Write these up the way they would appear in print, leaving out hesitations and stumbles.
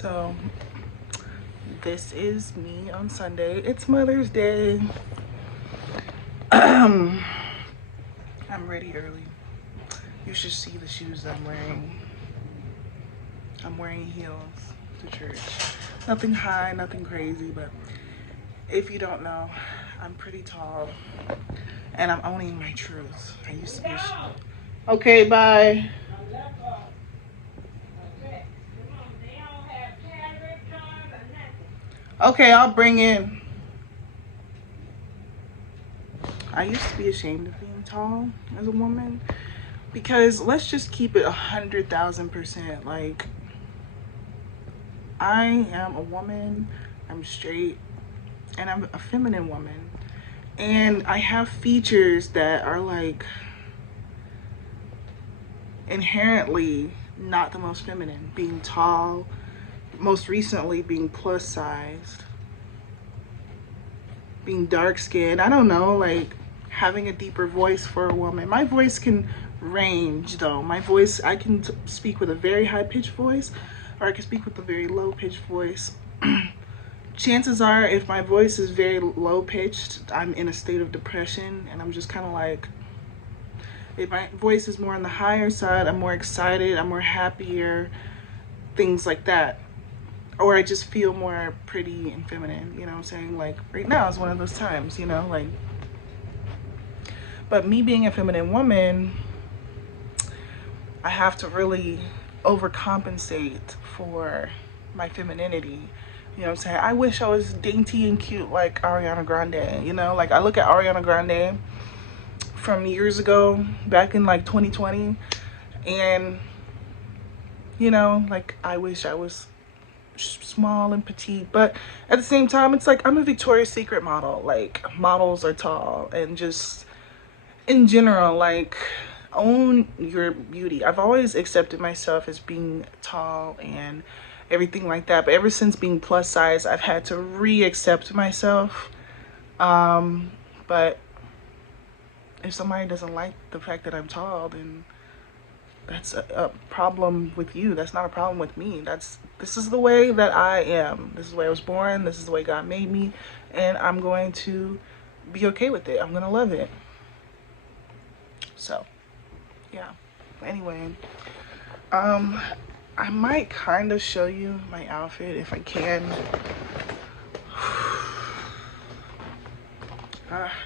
So this is me on Sunday. It's Mother's Day. I'm ready early. You should see the shoes I'm wearing. I'm wearing heels to church. Nothing high, nothing crazy, but if you don't know, I'm pretty tall and I'm owning my truth. I used to be okay, bye. Okay, I'll bring in. I used to be ashamed of being tall as a woman because let's just keep it 100,000%. Like, I am a woman, I'm straight, and I'm a feminine woman. And I have features that are like inherently not the most feminine. Being tall, most recently being plus sized, being dark skinned. I don't know, like having a deeper voice for a woman. My voice can range though. My voice, I can speak with a very high pitched voice, or I can speak with a very low pitched voice. Chances are, if my voice is very low pitched, I'm in a state of depression, and I'm just kind of like, if my voice is more on the higher side, I'm more excited, I'm more happier, things like that. Or I just feel more pretty and feminine, you know what I'm saying? Like right now is one of those times, you know, like. But me being a feminine woman, I have to really overcompensate for my femininity. You know what I'm saying? I wish I was dainty and cute like Ariana Grande, you know? Like I look at Ariana Grande from years ago, back in like 2020, and you know, like I wish I was small and petite, but at the same time it's like I'm a Victoria's Secret model. Like models are tall, and just in general, like own your beauty. I've always accepted myself as being tall and everything like that, but ever since being plus size I've had to re-accept myself. But if somebody doesn't like the fact that I'm tall, then that's a problem with you. That's not a problem with me. This is the way that I am. This is the way I was born. This is the way God made me, and I'm going to be okay with it. I'm gonna love it. So yeah. Anyway, I might kind of show you my outfit if I can.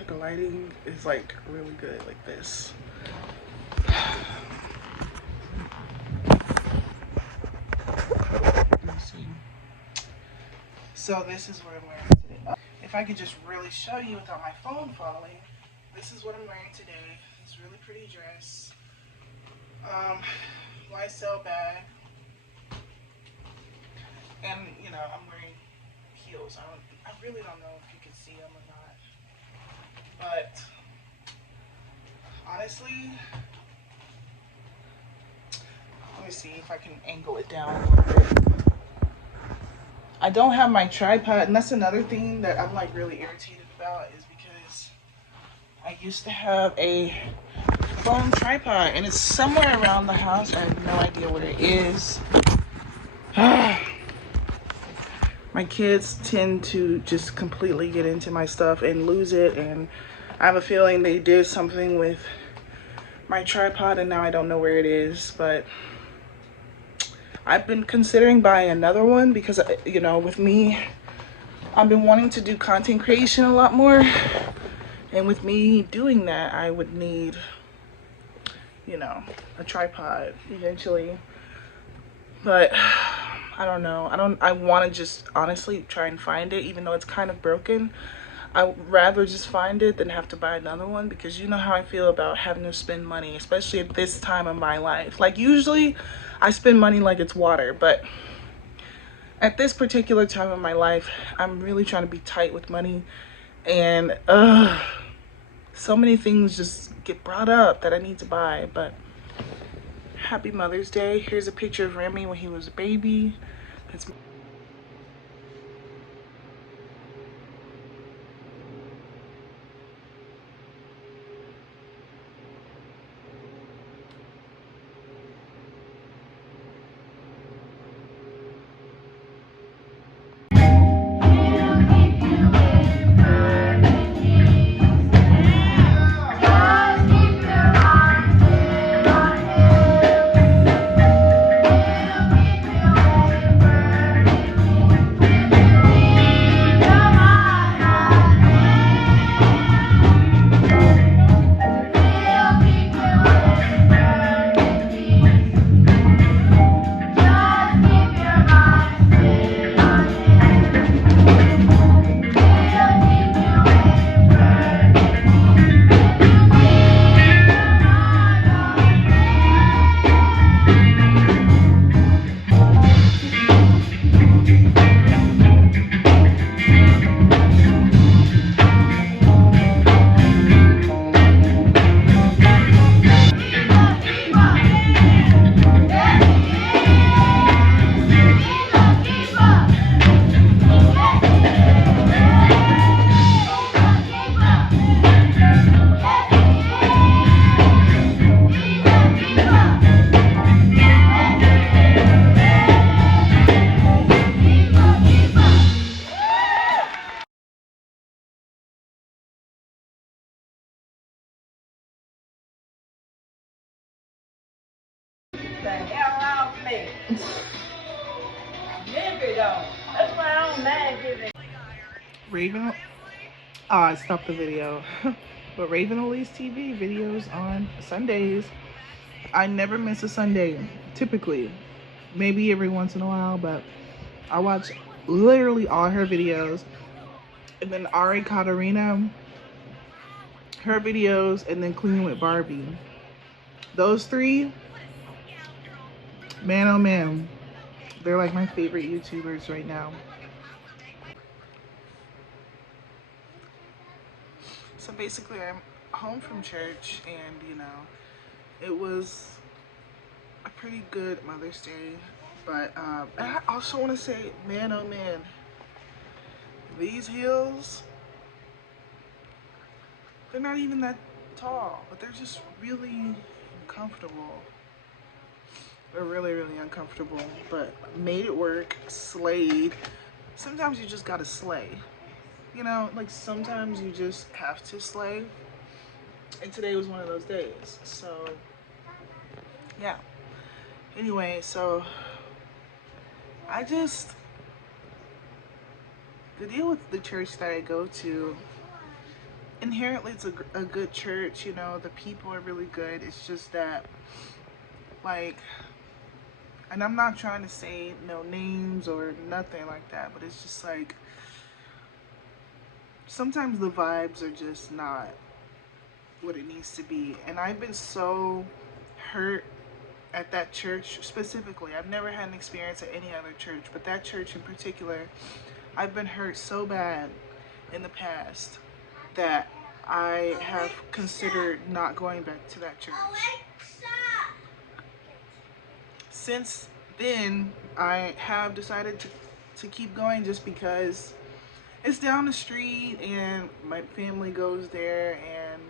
The lighting is like really good like this. Let me see. So this is what I'm wearing today. If I could just really show you without my phone falling, this is what I'm wearing today. This really pretty dress. YSL bag. And you know, I'm wearing heels. I really don't know if you can see them or not. But honestly, let me see if I can angle it down a little bit. I don't have my tripod, and that's another thing that I'm like really irritated about, is because I used to have a phone tripod and it's somewhere around the house. I have no idea where it is. My kids tend to just completely get into my stuff and lose it, and I have a feeling they did something with my tripod and now I don't know where it is. But I've been considering buying another one because, you know, with me, I've been wanting to do content creation a lot more, and with me doing that I would need, you know, a tripod eventually. But I don't know. I want to just honestly try and find it, even though it's kind of broken. I would rather just find it than have to buy another one, because you know how I feel about having to spend money, especially at this time of my life. Like usually I spend money like it's water, but at this particular time of my life, I'm really trying to be tight with money, and so many things just get brought up that I need to buy. But happy Mother's Day. Here's a picture of Remy when he was a baby. That's Never though. That's why I don't mind giving. Raven. Ah, I stopped the video. But Raven Elise TV videos on Sundays. I never miss a Sunday, typically. Maybe every once in a while, but I watch literally all her videos. And then Ari Katarina, her videos, and then Clean with Barbie. Those three, man oh man, they're like my favorite YouTubers right now. So basically, I'm home from church, and it was a pretty good Mother's Day. But and I also want to say, man oh man, these heels, they're not even that tall, but they're just really uncomfortable. They're really, really uncomfortable, but made it work, slayed. Sometimes you just gotta slay. Like sometimes you just have to slay. And today was one of those days. So, yeah. Anyway, so the deal with the church that I go to, inherently it's a good church, the people are really good. It's just that, like, and I'm not trying to say no names or nothing like that, but it's just like, sometimes the vibes are just not what it needs to be. And I've been so hurt at that church specifically. I've never had an experience at any other church, but that church in particular, I've been hurt so bad in the past that I have considered not going back to that church. Since then, I have decided to keep going just because it's down the street and my family goes there, and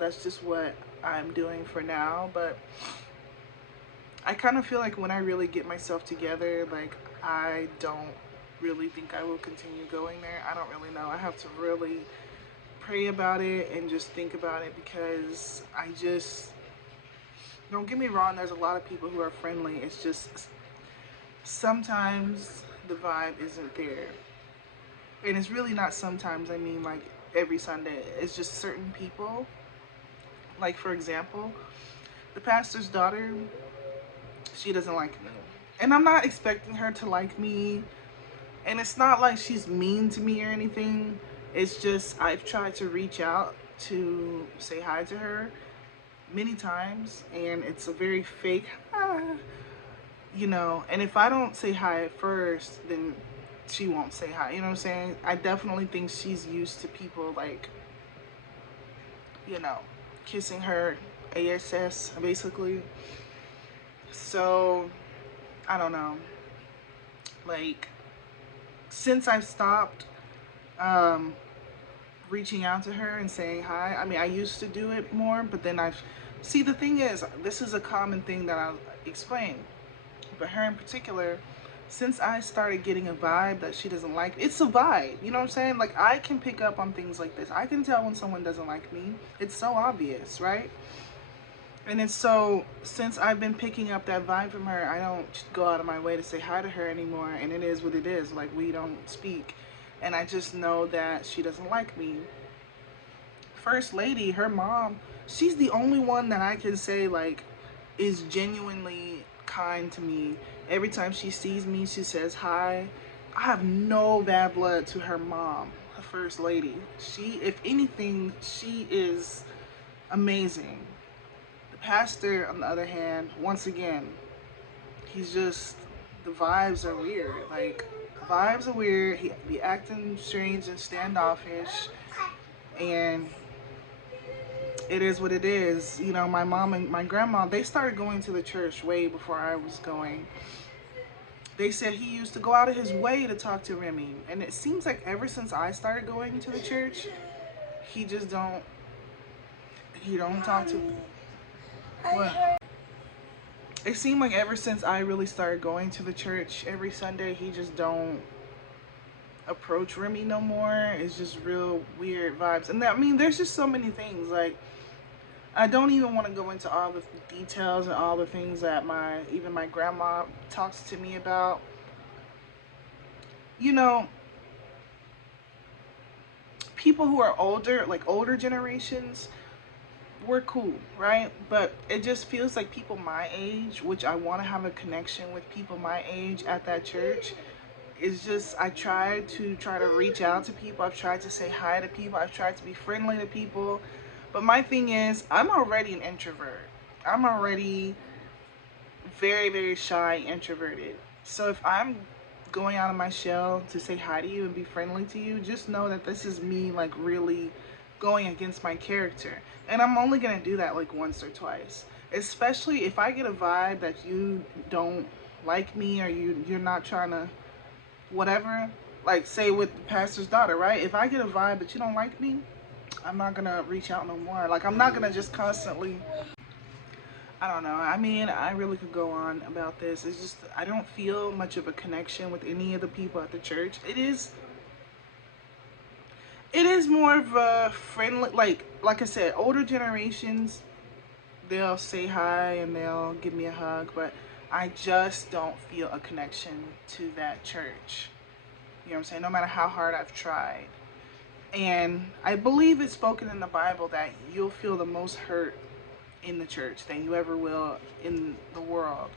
that's just what I'm doing for now. But I kind of feel like when I really get myself together, like, I don't really think I will continue going there. I don't really know. I have to really pray about it and just think about it, because don't get me wrong, there's a lot of people who are friendly. It's just sometimes the vibe isn't there. And it's really not sometimes, I mean like every Sunday. It's just certain people. Like, for example, the pastor's daughter, she doesn't like me. And I'm not expecting her to like me. And it's not like she's mean to me or anything. It's just I've tried to reach out to say hi to her many times, and it's a very fake and if I don't say hi at first, then she won't say hi. You know what I'm saying? I definitely think she's used to people, like, kissing her ASS, basically. So, I don't know. Like, since I've stopped reaching out to her and saying hi, I mean, I used to do it more, but then see, the thing is, this is a common thing that I'll explain. But her in particular, since I started getting a vibe that she doesn't like, it's a vibe, you know what I'm saying? Like, I can pick up on things like this. I can tell when someone doesn't like me. It's so obvious, right? And it's so, since I've been picking up that vibe from her, I don't go out of my way to say hi to her anymore. And it is what it is. Like, we don't speak. And I just know that she doesn't like me. First Lady, her mom, she's the only one that I can say, like, is genuinely kind to me. Every time she sees me, she says hi. I have no bad blood to her mom, the First Lady. She, if anything, she is amazing. The pastor, on the other hand, once again, he's just, the vibes are weird. Like, the vibes are weird. He be acting strange and standoffish, and it is what it is. My mom and my grandma, they started going to the church way before I was going. They said he used to go out of his way to talk to Remy. And it seems like ever since I started going to the church, he don't talk to me. What? It seemed like ever since I really started going to the church every Sunday, he just don't approach Remy no more. It's just real weird vibes. And I mean, there's just so many things. Like, I don't even want to go into all the details and all the things that even my grandma talks to me about. You know, people who are older, like older generations, we're cool, right? But it just feels like people my age, which I want to have a connection with people my age at that church. It's just I try to reach out to people. I've tried to say hi to people. I've tried to be friendly to people. But my thing is, I'm already an introvert. I'm already very, very shy, introverted. So if I'm going out of my shell to say hi to you and be friendly to you, just know that this is me like really going against my character. And I'm only gonna do that like once or twice. Especially if I get a vibe that you don't like me or you're not trying to whatever, like say with the pastor's daughter, right? If I get a vibe that you don't like me, I'm not gonna reach out no more. Like I'm not gonna just constantly, I don't know. I mean, I really could go on about this. It's just I don't feel much of a connection with any of the people at the church. It is more of a friendly, like I said, older generations, they'll say hi and they'll give me a hug, but I just don't feel a connection to that church. You know what I'm saying? No matter how hard I've tried. And I believe it's spoken in the Bible that you'll feel the most hurt in the church than you ever will in the world.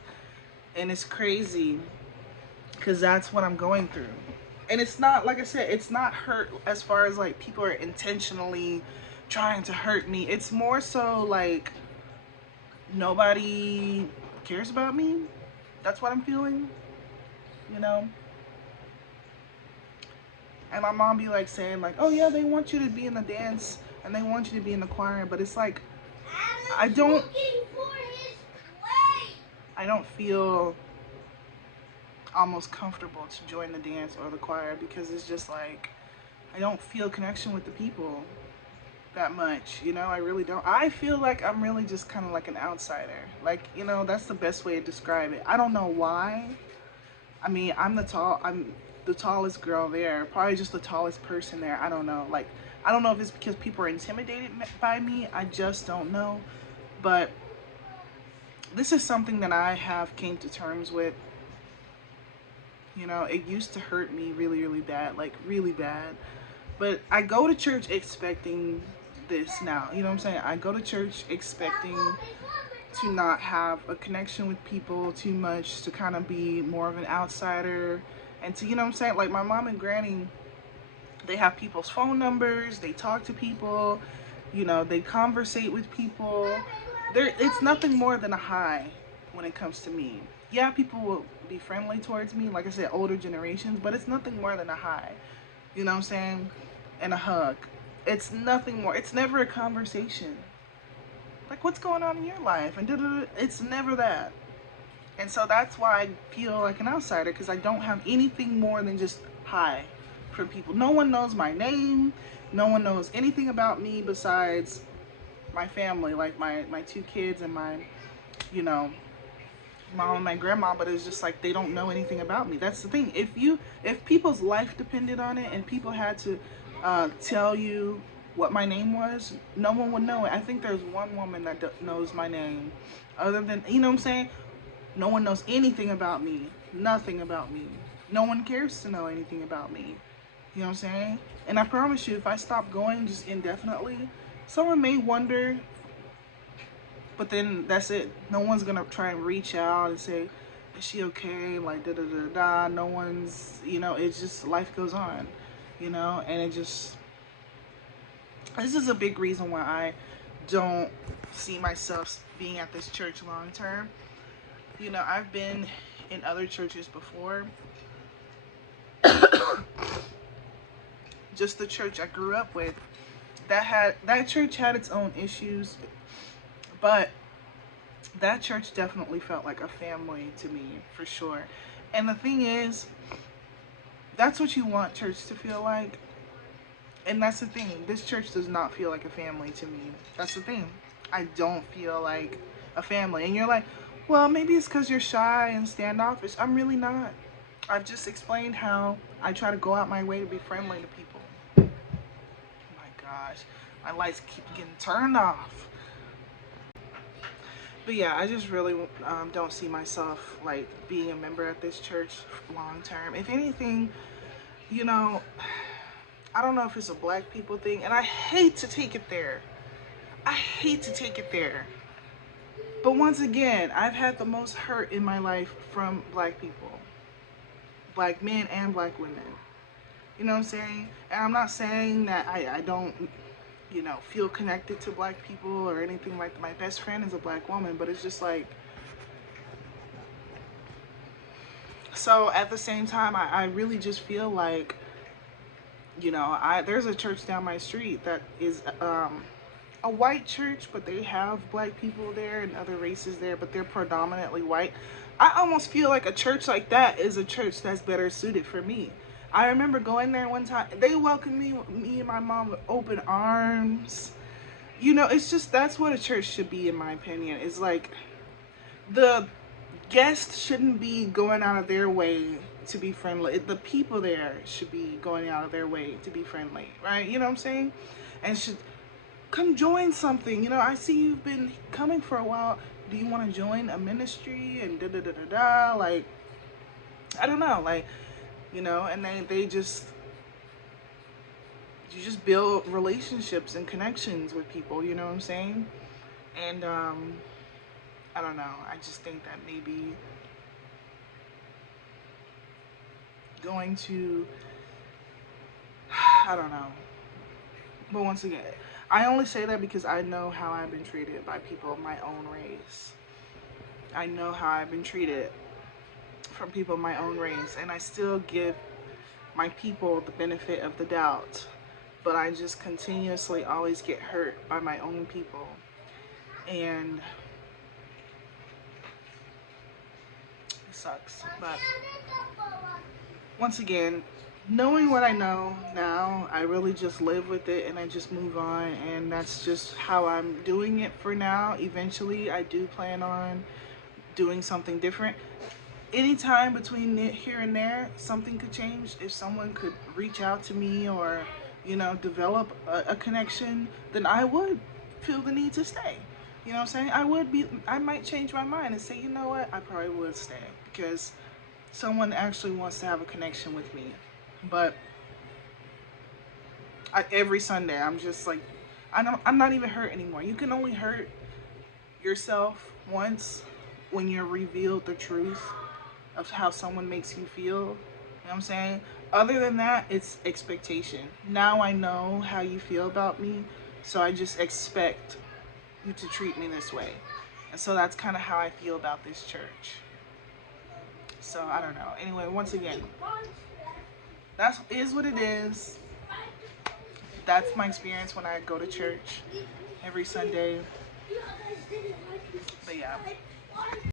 And it's crazy because that's what I'm going through. And it's not, like I said, it's not hurt as far as like people are intentionally trying to hurt me. It's more so like nobody cares about me. That's what I'm feeling, you know? And my mom be like saying like, oh yeah, they want you to be in the dance and they want you to be in the choir, but it's like I don't I don't feel almost comfortable to join the dance or the choir because it's just like I don't feel connection with the people that much, you know. I really don't. I feel like I'm really just kind of like an outsider, like, you know, that's the best way to describe it. I don't know why. I mean, I'm the tallest girl there, probably just the tallest person there. I don't know, like I don't know if it's because people are intimidated by me. I just don't know. But this is something that I have came to terms with. You know, it used to hurt me really, really bad, like really bad. But I go to church expecting this now. You know what I'm saying? I go to church expecting to not have a connection with people too much, to kind of be more of an outsider. And to, you know what I'm saying? Like my mom and granny, they have people's phone numbers, they talk to people, you know, they conversate with people. It's nothing more than a hi when it comes to me. Yeah, people will be friendly towards me, like I said, older generations, but it's nothing more than a hi. You know what I'm saying? And a hug. It's nothing more. It's never a conversation. Like, what's going on in your life? And da-da-da. It's never that. And so that's why I feel like an outsider, because I don't have anything more than just hi for people. No one knows my name. No one knows anything about me besides my family, like my two kids and my, you know, mom and my grandma. But it's just like they don't know anything about me. That's the thing. If people's life depended on it and people had to tell you what my name was, no one would know it. I think there's one woman that knows my name, other than, you know what I'm saying. No one knows anything about me. Nothing about me. No one cares to know anything about me. You know what I'm saying? And I promise you, if I stop going just indefinitely, someone may wonder, but then that's it. No one's gonna try and reach out and say, is she okay? Like, da da da da. No one's, you know, it's just life goes on, you know, and this is a big reason why I don't see myself being at this church long term. You know, I've been in other churches before. Just the church I grew up with, that church had its own issues, but that church definitely felt like a family to me, for sure. And the thing is, that's what you want church to feel like. And that's the thing. This church does not feel like a family to me. That's the thing. I don't feel like a family. And you're like, well, maybe it's because you're shy and standoffish. I'm really not. I've just explained how I try to go out my way to be friendly to people. Oh my gosh. My lights keep getting turned off. But yeah, I just really don't see myself like being a member at this church long term. If anything, you know, I don't know if it's a black people thing, and I hate to take it there. I hate to take it there. But once again, I've had the most hurt in my life from black people, black men and black women. You know what I'm saying? And I'm not saying that I don't, you know, feel connected to black people or anything like that. My best friend is a black woman, but it's just like, so at the same time, I really just feel like, you know, there's a church down my street that is a white church, but they have black people there and other races there, but they're predominantly white. I almost feel like a church like that is a church that's better suited for me. I remember going there one time. They welcomed me and my mom with open arms. You know, it's just, that's what a church should be, in my opinion. It's like the guests shouldn't be going out of their way to be friendly. The people there should be going out of their way to be friendly, right? You know what I'm saying? And should come join something. You know, I see you've been coming for a while. Do you want to join a ministry? And da da da da da. Like, I don't know. Like, you know, and they just, you just build relationships and connections with people. You know what I'm saying? And I don't know. I just think that maybe going to, I don't know. But once again, I only say that because I know how I've been treated by people of my own race. I know how I've been treated from people of my own race, and I still give my people the benefit of the doubt. But I just continuously always get hurt by my own people. And it sucks. But once again, knowing what I know now, I really just live with it and I just move on, and that's just how I'm doing it for now. Eventually, I do plan on doing something different. Anytime between here and there, something could change. If someone could reach out to me or, you know, develop a connection, then I would feel the need to stay. You know what I'm saying? I might change my mind and say, you know what, I probably would stay because someone actually wants to have a connection with me. But every Sunday, I'm just like, I'm not even hurt anymore. You can only hurt yourself once when you're revealed the truth of how someone makes you feel. You know what I'm saying? Other than that, it's expectation. Now I know how you feel about me, so I just expect you to treat me this way. And so that's kind of how I feel about this church. So I don't know. Anyway, once again, that is what it is. That's my experience when I go to church every Sunday. But yeah.